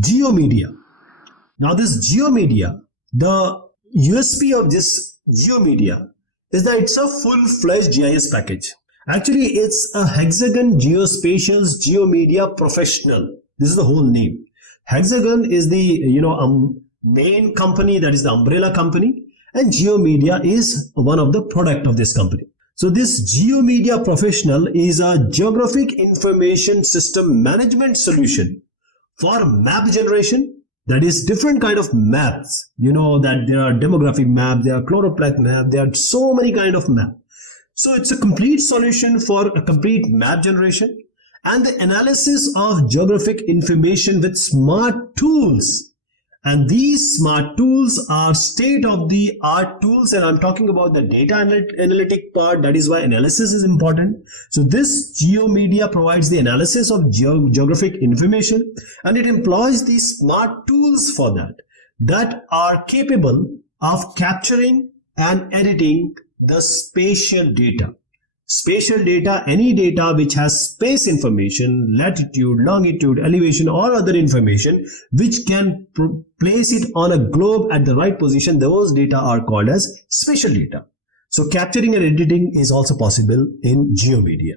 GeoMedia. Now this GeoMedia, the USP of this GeoMedia is that it's a full-fledged GIS package. Actually, it's a Hexagon Geospatial's GeoMedia Professional. This is the whole name. Hexagon is the main company, that is the umbrella company, and GeoMedia is one of the product of this company. So this GeoMedia Professional is a geographic information system management solution for map generation. That is different kind of maps. You know that there are demographic maps, there are chloropleth maps, there are so many kind of maps. So it's a complete solution for a complete map generation and the analysis of geographic information with smart tools. And these smart tools are state-of-the-art tools, and I'm talking about the data analytic part. That is why analysis is important. So this GeoMedia provides the analysis of geographic information, and it employs these smart tools for that are capable of capturing and editing the spatial data. Spatial data, any data which has space information, latitude, longitude, elevation, or other information which can place it on a globe at the right position, those data are called as spatial data. So capturing and editing is also possible in GeoMedia.